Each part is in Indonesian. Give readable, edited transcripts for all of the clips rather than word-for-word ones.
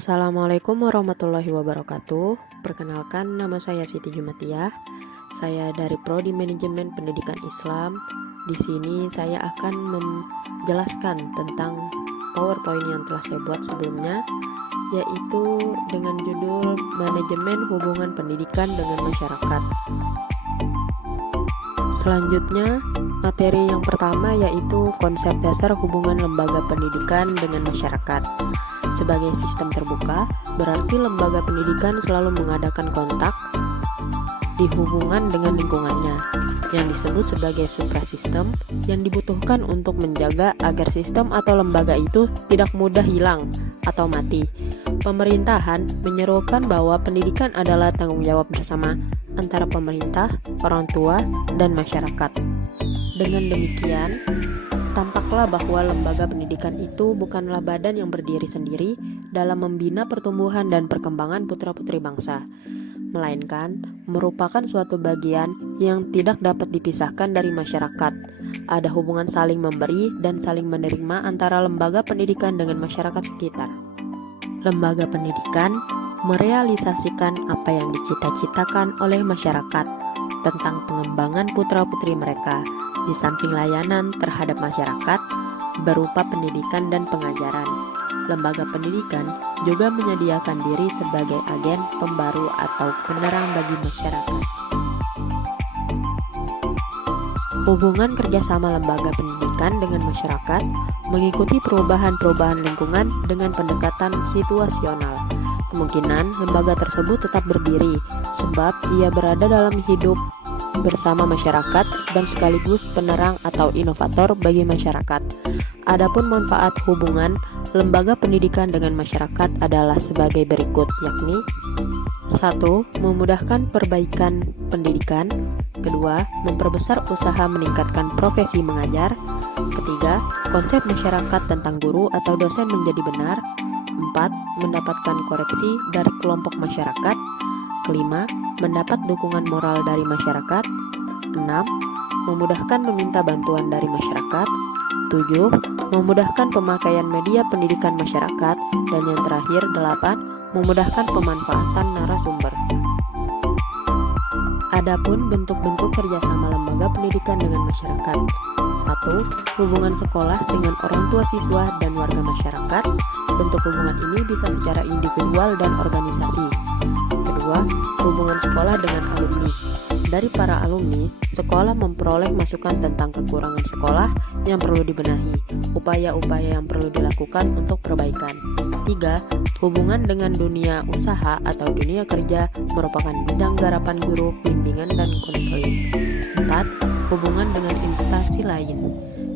Assalamualaikum warahmatullahi wabarakatuh. Perkenalkan, nama saya Siti Jumatiah. Saya dari Prodi Manajemen Pendidikan Islam. Di sini saya akan menjelaskan tentang PowerPoint yang telah saya buat sebelumnya, yaitu dengan judul Manajemen Hubungan Pendidikan dengan Masyarakat. Selanjutnya, materi yang pertama yaitu konsep dasar hubungan lembaga pendidikan dengan masyarakat. Sebagai sistem terbuka, berarti lembaga pendidikan selalu mengadakan kontak di hubungan dengan lingkungannya, yang disebut sebagai suprasistem, yang dibutuhkan untuk menjaga agar sistem atau lembaga itu tidak mudah hilang atau mati. Pemerintahan menyerukan bahwa pendidikan adalah tanggung jawab bersama antara pemerintah, orang tua, dan masyarakat. Dengan demikian, tampaklah bahwa lembaga pendidikan itu bukanlah badan yang berdiri sendiri dalam membina pertumbuhan dan perkembangan putra-putri bangsa, melainkan merupakan suatu bagian yang tidak dapat dipisahkan dari masyarakat. Ada hubungan saling memberi dan saling menerima antara lembaga pendidikan dengan masyarakat sekitar. Lembaga pendidikan merealisasikan apa yang dicita-citakan oleh masyarakat tentang pengembangan putra-putri mereka, di samping layanan terhadap masyarakat berupa pendidikan dan pengajaran. Lembaga pendidikan juga menyediakan diri sebagai agen pembaru atau penerang bagi masyarakat. Hubungan kerjasama lembaga pendidikan dengan masyarakat mengikuti perubahan-perubahan lingkungan dengan pendekatan situasional. Kemungkinan lembaga tersebut tetap berdiri sebab ia berada dalam hidup bersama masyarakat dan sekaligus penerang atau inovator bagi masyarakat. Adapun manfaat hubungan lembaga pendidikan dengan masyarakat adalah sebagai berikut, yakni 1. Memudahkan perbaikan pendidikan. 2. Memperbesar usaha meningkatkan profesi mengajar. 3. Konsep masyarakat tentang guru atau dosen menjadi benar. 4. Mendapatkan koreksi dari kelompok masyarakat. 5. Mendapat dukungan moral dari masyarakat. 6. Memudahkan meminta bantuan dari masyarakat. 7. Memudahkan pemakaian media pendidikan masyarakat. Dan yang terakhir 8. Memudahkan pemanfaatan narasumber. Adapun bentuk-bentuk kerjasama lembaga pendidikan dengan masyarakat. 1. Hubungan sekolah dengan orang tua siswa dan warga masyarakat. Bentuk hubungan ini bisa secara individual dan organisasi. 2. Hubungan sekolah dengan alumni. Dari para alumni, sekolah memperoleh masukan tentang kekurangan sekolah yang perlu dibenahi, upaya-upaya yang perlu dilakukan untuk perbaikan. 3. Hubungan dengan dunia usaha atau dunia kerja merupakan bidang garapan guru, bimbingan, dan konseling. 4. Hubungan dengan instansi lain.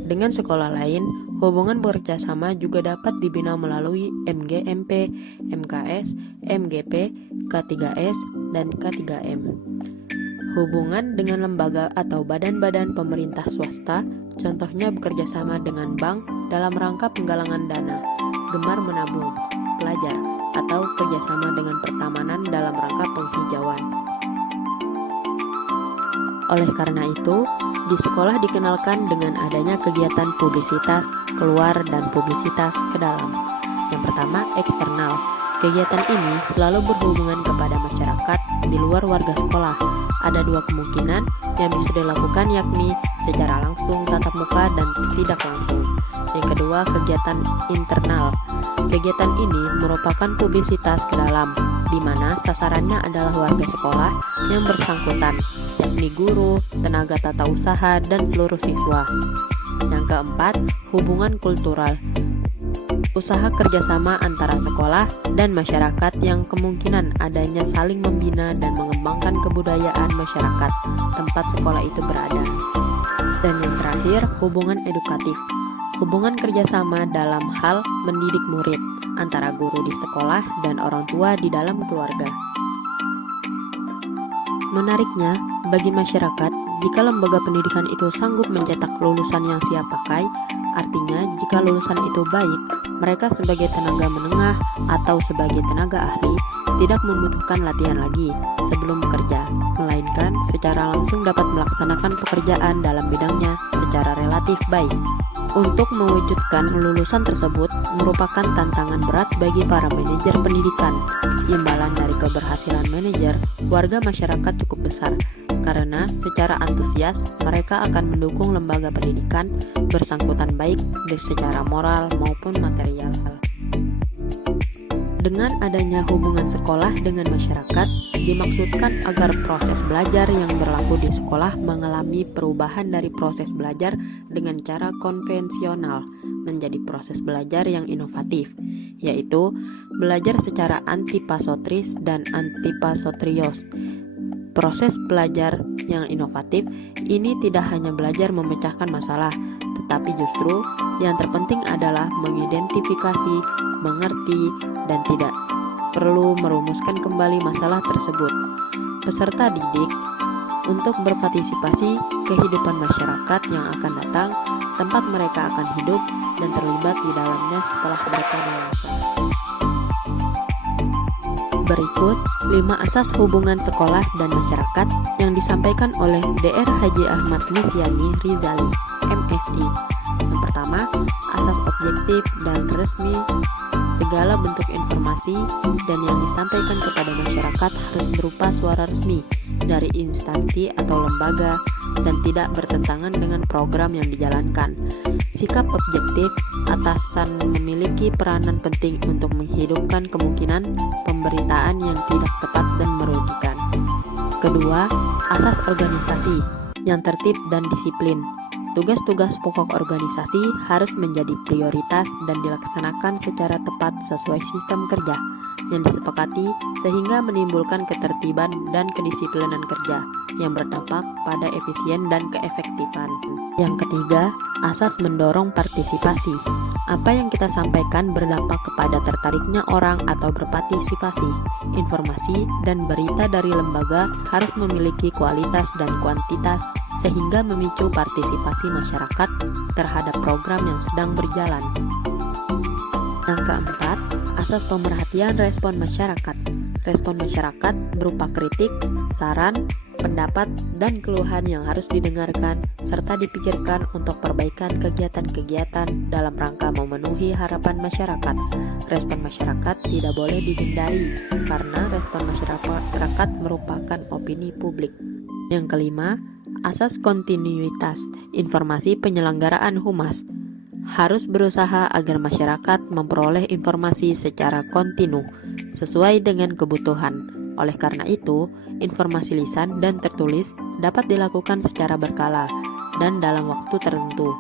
Dengan sekolah lain, hubungan bekerjasama juga dapat dibina melalui MGMP, MKS, MGP, K3S, dan K3M. Hubungan dengan lembaga atau badan-badan pemerintah swasta, contohnya bekerjasama dengan bank dalam rangka penggalangan dana, gemar menabung, pelajar, atau kerjasama dengan pertamanan dalam rangka penghijauan. Oleh karena itu, di sekolah dikenalkan dengan adanya kegiatan publisitas keluar dan publisitas ke dalam. Yang pertama, eksternal. Kegiatan ini selalu berhubungan kepada masyarakat di luar warga sekolah. Ada dua kemungkinan yang bisa dilakukan, yakni secara langsung tatap muka dan tidak langsung. Yang kedua, kegiatan internal. Kegiatan ini merupakan publisitas ke dalam, di mana sasarannya adalah warga sekolah yang bersangkutan, yakni guru, tenaga tata usaha, dan seluruh siswa. Yang keempat, hubungan kultural. Usaha kerjasama antara sekolah dan masyarakat yang kemungkinan adanya saling membina dan mengembangkan kebudayaan masyarakat tempat sekolah itu berada. Dan yang terakhir, hubungan edukatif. Hubungan kerjasama dalam hal mendidik murid antara guru di sekolah dan orang tua di dalam keluarga. Menariknya, bagi masyarakat, jika lembaga pendidikan itu sanggup mencetak lulusan yang siap pakai, artinya jika lulusan itu baik, mereka sebagai tenaga menengah atau sebagai tenaga ahli tidak membutuhkan latihan lagi sebelum bekerja, melainkan secara langsung dapat melaksanakan pekerjaan dalam bidangnya secara relatif baik. Untuk mewujudkan lulusan tersebut merupakan tantangan berat bagi para manajer pendidikan. Imbalan dari keberhasilan manajer, warga masyarakat cukup besar, karena secara antusias mereka akan mendukung lembaga pendidikan bersangkutan baik secara moral maupun material. Dengan adanya hubungan sekolah dengan masyarakat, dimaksudkan agar proses belajar yang berlaku di sekolah mengalami perubahan dari proses belajar dengan cara konvensional menjadi proses belajar yang inovatif, yaitu belajar secara antipasotris dan antipasotrios. Proses belajar yang inovatif ini tidak hanya belajar memecahkan masalah, tetapi justru yang terpenting adalah mengidentifikasi, mengerti, dan tidak perlu merumuskan kembali masalah tersebut. Peserta didik untuk berpartisipasi kehidupan masyarakat yang akan datang, tempat mereka akan hidup dan terlibat di dalamnya setelah mereka dewasa. Berikut 5 asas hubungan sekolah dan masyarakat yang disampaikan oleh Dr. Haji Ahmad Muhyani Rizali, MSI. Yang pertama, asas objektif dan resmi. Segala bentuk informasi dan yang disampaikan kepada masyarakat harus berupa suara resmi dari instansi atau lembaga dan tidak bertentangan dengan program yang dijalankan. Sikap objektif, atasan memiliki peranan penting untuk menghidupkan kemungkinan pemberitaan yang tidak tepat dan merugikan. Kedua, asas organisasi yang tertib dan disiplin. Tugas-tugas pokok organisasi harus menjadi prioritas dan dilaksanakan secara tepat sesuai sistem kerja yang disepakati sehingga menimbulkan ketertiban dan kedisiplinan kerja yang berdampak pada efisien dan keefektifan. Yang ketiga, asas mendorong partisipasi. Apa yang kita sampaikan berdampak kepada tertariknya orang atau berpartisipasi. Informasi dan berita dari lembaga harus memiliki kualitas dan kuantitas sehingga memicu partisipasi masyarakat terhadap program yang sedang berjalan. Yang keempat, asas pemerhatian respon masyarakat. Respon masyarakat berupa kritik, saran, pendapat, dan keluhan yang harus didengarkan serta dipikirkan untuk perbaikan kegiatan-kegiatan dalam rangka memenuhi harapan masyarakat. Respon masyarakat tidak boleh dihindari karena respon masyarakat merupakan opini publik. Yang kelima, asas kontinuitas informasi penyelenggaraan humas harus berusaha agar masyarakat memperoleh informasi secara kontinu sesuai dengan kebutuhan. Oleh karena itu, informasi lisan dan tertulis dapat dilakukan secara berkala dan dalam waktu tertentu.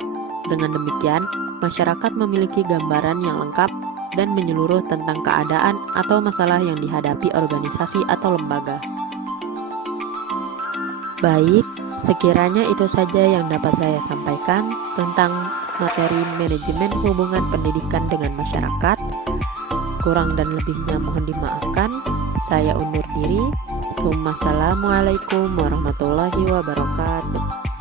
Dengan demikian, masyarakat memiliki gambaran yang lengkap dan menyeluruh tentang keadaan atau masalah yang dihadapi organisasi atau lembaga. Baik, sekiranya itu saja yang dapat saya sampaikan tentang materi manajemen hubungan pendidikan dengan masyarakat. Kurang dan lebihnya mohon dimaafkan. Saya undur diri. Wassalamualaikum warahmatullahi wabarakatuh.